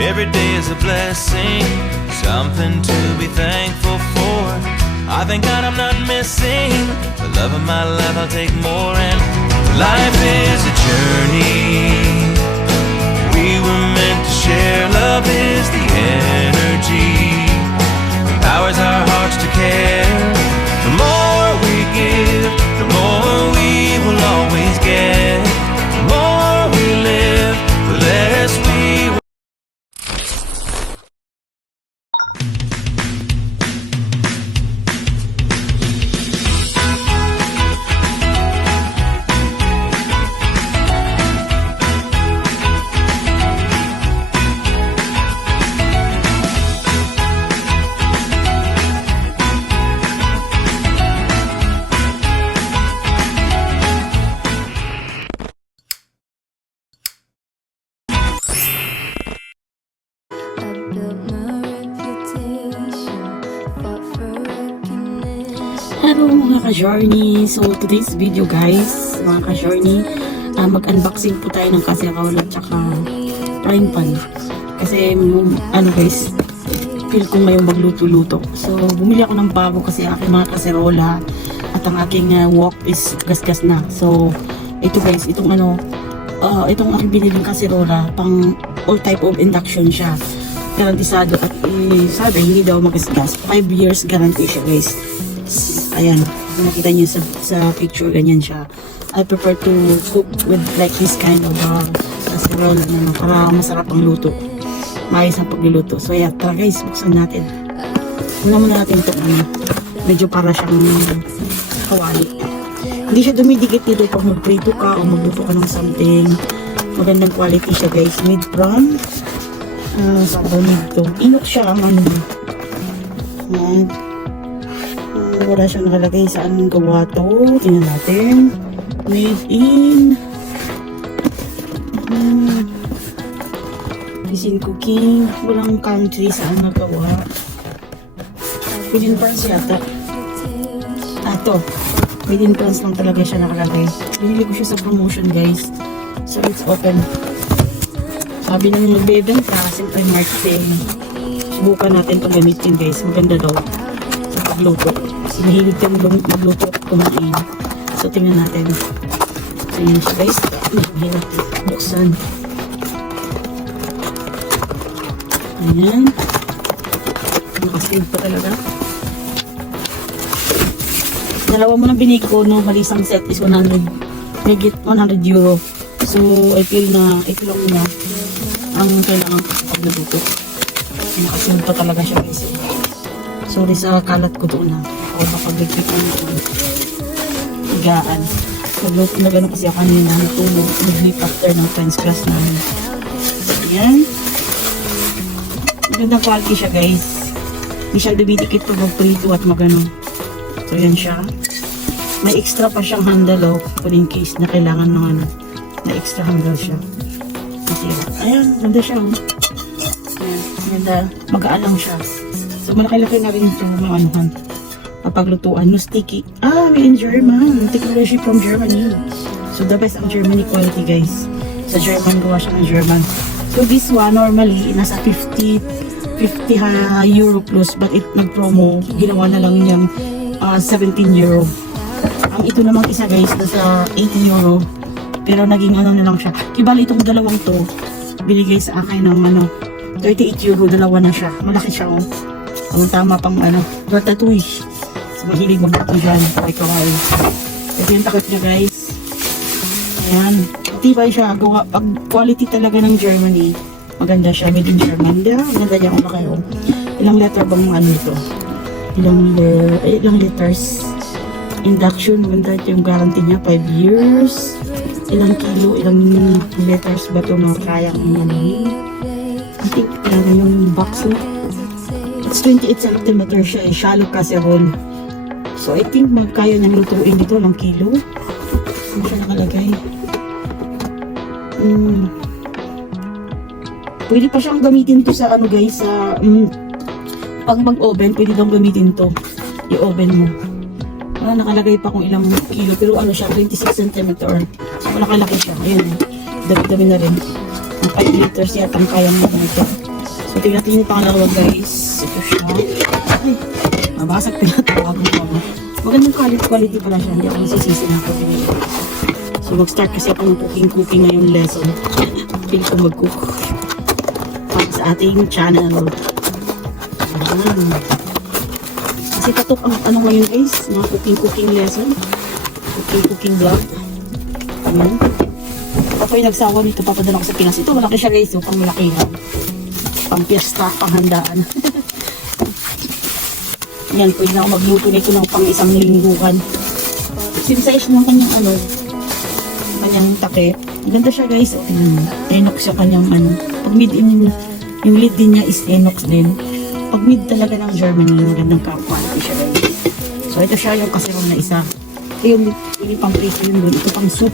Every day is a blessing, something to be thankful for. I thank God I'm not missing the love of my life. I'll take more, and life is a journey we were meant to share. Love is the energy that powers our hearts to care. The more we give, the more we will always get. The more we live, the less we will. Hello mga ka-journey! So today's video guys, mga ka-journey, mag-unboxing po tayo ng casserole at saka frying pan. Kasi ano guys, feel ko ngayong magluto-luto. So bumili ako ng bago kasi aking mga kaserola at ang aking wok is gas-gas na. So ito guys, itong itong aking biniling kaserola, pang all type of induction siya. Garantisado at sabi hindi daw magasgas. 5 years guarantee siya guys. Ayan, nakita niyo sa picture, ganyan siya. I prefer to cook with like this kind of casserole para masarap ang luto, maayos ang pagluluto. So ayan, tara guys, buksan natin. Muna natin ito, medyo para siyang kawali. Hindi siya dumidikit dito pag magprito ka o magluto ka ng something. Magandang quality siya guys, made from saan ba nito? Inok siya ang wala siyang nakalagay saan gawa to. Tingnan natin. Made in Cuisine Cooking. Walang country saan nagawa. Made in France yata. To. Made in France lang talaga siya nakalagay. Binili ko siya sa promotion guys. So it's open. Sabi nang magbebenta, simple marketing. Subukan natin itong gamitin guys. Maganda daw sa pagluto. Kasi mahilig kami magluto at kumain. So tingnan natin. So yun siya guys. Mahirap buksan. Ayan. Nakasin pa talaga. Dalawa mo nang binigay ko, no, malisang set is 100. Higit 100 euro. So I feel na ito lang na ang kailangan pagluto. Nakasin pa talaga siya guys. Sorry sa kalat ko doon na. O mapagligpit ko nito. Higaan. Nagluto na gano'n kasi ako kanina. Natulog. Nag-sleep after ng French class namin. So, ayan. Magandang quality siya guys. Hindi siya dumidikit pag magprito at magano. So, ayan siya. May extra pa siyang handle for in case na kailangan ng ano. May extra handle siya. Kasi, ayan. Ganda siya. Ayan. Ganda. Magaan lang siya. So, malaki-laki na rin ito mga anuhan. Papaglutuan. No sticky. Made in German. Technology from Germany. So, the best ang Germany quality, guys. Sa German, gawa siya ng German. So, this one, normally, nasa 50 euro plus. But it nag-promo. Ginawa na lang niyang 17 euro. Ang ito namang isa, guys, nasa 80 euro. Pero naging ano na lang siya. Kibali itong dalawang to. Binigay sa akin ng 38 euro. Dalawa na siya. Malaki siya, oh. Ang tama pang ratatouille. So, mahilig magluto dyan. Ay kawain. Ito yung takot niya guys. Ayan. Matibay siya. Pag quality talaga ng Germany, maganda siya. Made in German. Maganda niya kung kayo. Ilang letter bang ito? Ilang letters. Induction. Maganda ito yung guarantee niya. 5 years. Ilang kilo. Ilang letters ba ito na kaya kong I think yung box na. It's 28 cm siya, shallow casserole. So I think magkaya niyang lutuin dito ng kilo. Ano siya nakalagay? Pwede pa siyang gamitin to sa guys, sa pag mag-oven, pwede daw gamitin to. I-oven mo. Nakalagay pa kung ilang kilo, pero siya, 26 cm. So malaki-laki siya. Ayan, dami-dami na rin. Ang 5 liters yata ang kaya mo ito. So, tingnan natin yung pangalawa guys. Ito siya. Ay, mabasag pinatawag ko. Magandang quality pala siya. Hindi ako masisisi na ako pinili. So, mag-start kasi ako ng cooking ngayong lesson. Pili ko mag-cook. Para sa ating channel. Ayan. Kasi patok ang ano ngayon guys. Mga cooking lesson. Cooking vlog. Ayan. Ako yung nagsawa nito, papadala ko sa Pinas. Ito, malaki siya guys, pang malakihan. Pang piyesta, pang handaan. Yan, pwede na ako magluto nito ng pang isang lingguhan. Sinsize ng kanyang kanyang takip. Ganda siya guys. Enox siya kanyang Pag mid yung lid din niya is enox din. Pag mid talaga ng Germany, magandang quality siya guys. So, ito siya yung casserole na isa. Ito yung pang prito yun doon. Ito pang soup.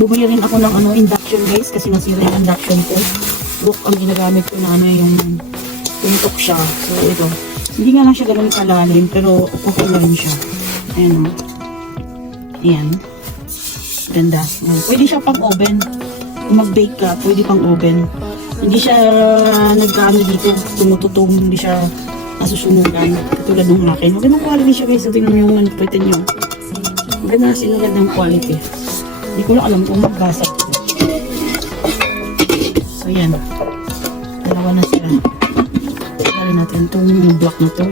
Bumili rin ako ng induction guys kasi nasira yung induction ko. Book ang ginagamit ko na yung tuntok siya. So ito. Hindi nga lang siya ganun kalalim pero okay na rin siya. Ayan o. Ayan. Ganda. Ayan. Pwede siya pang oven. Kung mag-bake ka, pwede pang oven. Hindi siya nagkaano dito. Tumututong. Hindi siya nasusunugan. Katulad ng akin. Magandang quality siya guys. So tingnan mo yung pwede nyo. Maganda sinagandang quality. Hindi ko lang alam kung magbasag. So, yan. Dalawa na sila. Lagyan natin itong block na to.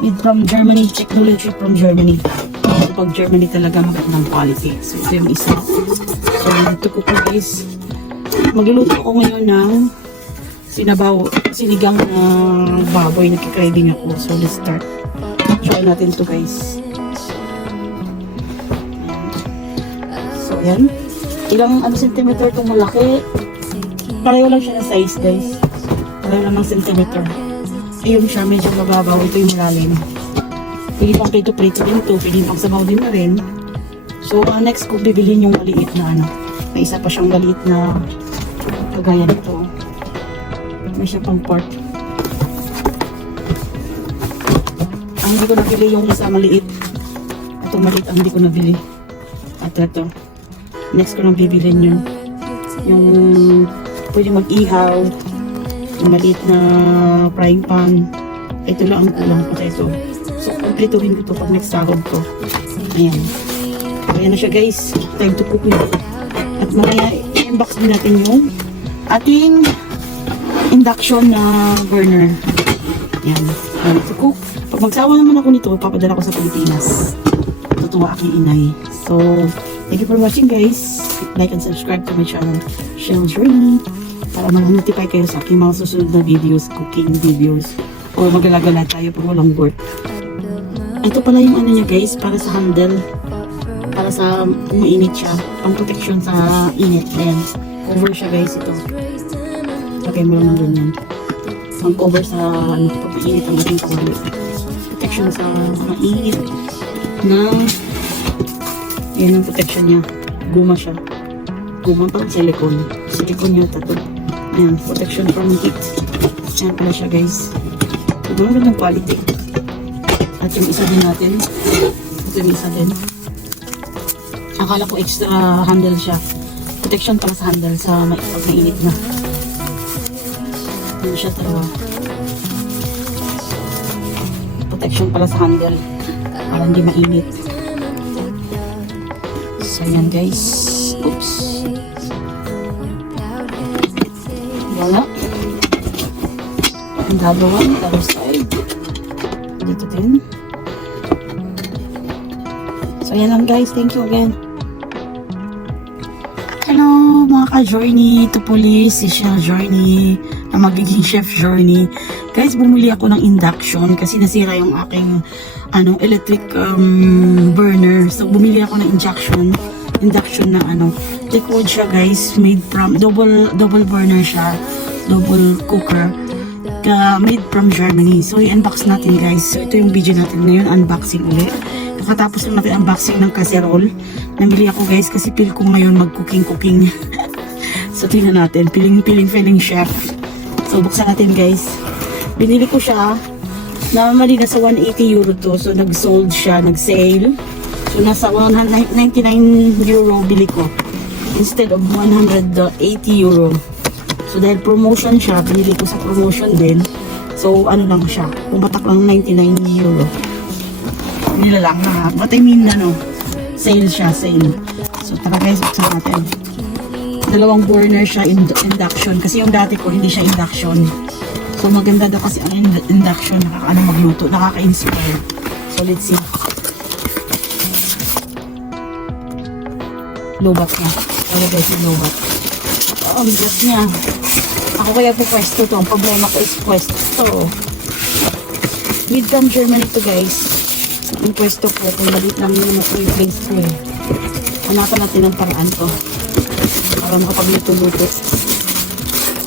Made from Germany. Technology from Germany. Pag Germany talaga magandang quality. So, ito yung isa. So, dito ko po guys. Magluluto ko ngayon ng sinigang na baboy. Nagkikraving ako. So, let's start. Try natin to guys. Yan. Ilang centimeter itong malaki. Pareho lang siya ng size guys. Pareho lang ng centimeter. Ayun siya, medyo mababaw. Ito yung malalim. Pwede pang prito-prito din ito. Pwede pang sabaw din na rin. So, next ko bibilhin yung maliit na May isa pa siyang maliit na kagaya nito. May siya pang pork. Ang hindi ko nabili yung isa maliit. Itong maliit ang hindi ko nabili. At ito. Next ko lang bibilhin yung pwede mag-ihaw, yung maliit na frying pan. Ito lang ang kulang pa sa ito. So, komplituhin ko ito pag next sahod ko. Ayan. Ayan na siya guys. Time to cook na. At mamaya, i-unbox din natin yung ating induction na burner. Ayan. Time to cook. Pag magsawa naman ako nito, papadala ko sa Pilipinas. Tutuwa aking inay. So, thank you for watching guys. Like and subscribe to my channel, Shell Journey, para mag-notify kayo sa aking mga susunod na videos, cooking videos, o maglalagala tayo pag walang work. Ito pala yung niya guys, para sa handle, para sa kung mainit siya, pang protection sa init. Ayan, cover siya guys ito. Lagay mo lang ng ganyan. Pang cover sa pag mainit ang ating kawali. Protection sa mainit na yan ang protection niya. Guma siya. Guma pang silicone. Silicone yata to. Ayan. Protection from heat. Ayan pala siya guys. Magandang quality. At yung isa din natin. Ito yung isa din. Akala ko extra handle siya. Protection pala sa handle sa pag mainit na. Ano siya talaga. Protection pala sa handle. Para hindi mainit. So, yan guys. Oops. Wala. Ang gagawin. Other side. Dito din. So, yan lang guys. Thank you again. Hello mga ka-journey. Ito puli si Shell Journey. Na magiging chef journey. Guys, bumili ako ng induction kasi nasira yung aking electric burner. So, bumili ako ng induction na Techwood siya guys. Made from, double burner siya. Double cooker. Made from Germany. So, i-unbox natin guys. So, ito yung video natin ngayon. Unboxing ulit. Nakatapos lang natin unboxing ng casserole. Namili ako guys kasi feel ko ngayon mag-cooking. So, tingnan natin. Feeling chef. So, buksan natin guys. Binili ko siya. Namamali na sa 180 euro to. So, nag-sold siya. Nag-sale. So, nasa 199 euro bili ko. Instead of 180 euro. So, dahil promotion siya, binili ko sa promotion din. So, ano lang siya. Pumatak lang 99 euro. Nila lang na. But I mean, sale siya, sale. So, tara guys, buksan natin. Dalawang burner siya, induction. Kasi yung dati ko, hindi siya induction. So, maganda daw kasi ang induction. Magluto, nakaka-inspire. So, let's see. Lobat niya. Tara guys, yung lobat. Oh, ang bigat niya. Ako kaya po pwesto to. Ang problema ko is pwesto to. Midcam Germany to guys. Ang pwesto ko. Kung malit lang yun ako yung place ko eh. Hanapan natin ang paraan to. Para makapagluto-luto.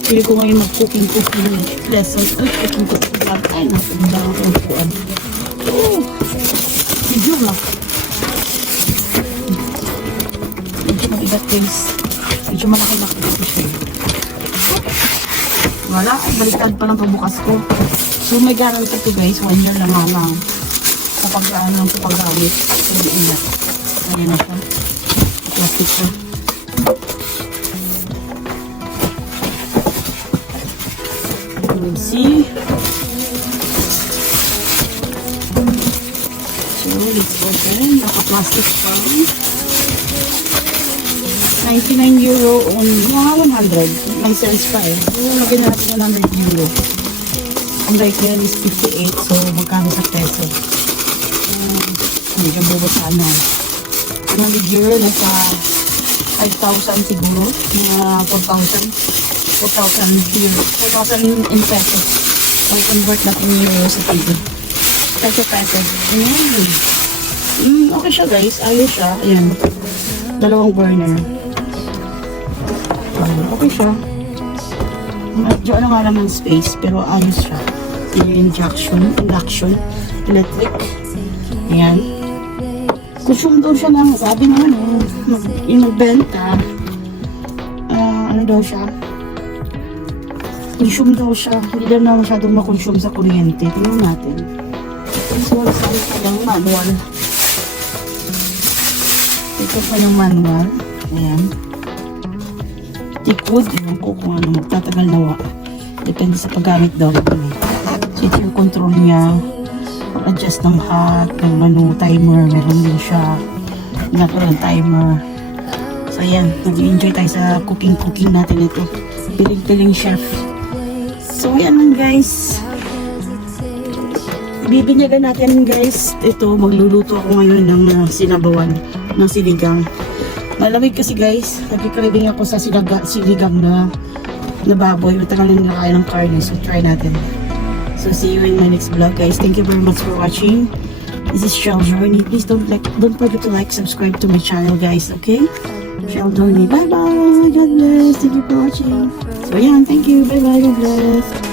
Pili ko ngayon mag-cooking lesson. Cooking lang. Ay, nakaganda ako ng puan. Oh! Medyo nga. Medyo mabigat guys. Medyo malaki-laki ko siya. Wala, baliktad pa lang pabukas ko. So may guarantee to guys, 1 year lang lang. Kapag paggamit, hindi ingat. Ayan na siya. Plastic siya. Let's see. So let's open. Naka-plastic pa. 99 euro on mga 100. May sense pa eh. Lagyan natin 100 euro. Ang right yan is 58. So, magkano sa peso? Medyo bubo sana. 100 euro nasa 5,000 siguro. Mga 4,000. 4,000 euro. 4,000 in pesos. So, convert natin euro sa peso. Peso. Ayan. Okay siya guys. Ayos siya. Ayan. Dalawang burner. Okay siya. Medyo nga naman space, pero ayos siya. Indaction, electric. Ayan. Consume daw siya ng, sabi nga yung nagbenta, ano daw siya? Consume daw siya. Hindi daw na masyadong makonsume sa kuryente. Tingnan natin. So, sabi pa lang manual. Ito pa yung manual. Ayan. Techwood, yun ko kung ano, magtatagal nawa. Depende sa paggamit daw. So, ito yung control niya. Pag-adjust ng hot, ng timer, meron din siya. Nakaroon ng timer. So, ayan, nag-enjoy tayo sa cooking natin ito. Piling-piling chef. So, ayan lang guys. Bibinyagan natin guys. Ito, magluluto ako ngayon ng sinabawan, ng sinigang. Malamig kasi guys, nagkikribing ako sa sinigang na baboy. Matagal na nakain ng karne, so try natin. So see you in my next vlog guys. Thank you very much for watching. This is Shell Journey. Please don't forget to subscribe to my channel guys, okay? Shell Journey. Bye bye. God bless. Thank you for watching. So yeah, thank you. Bye bye. God bless.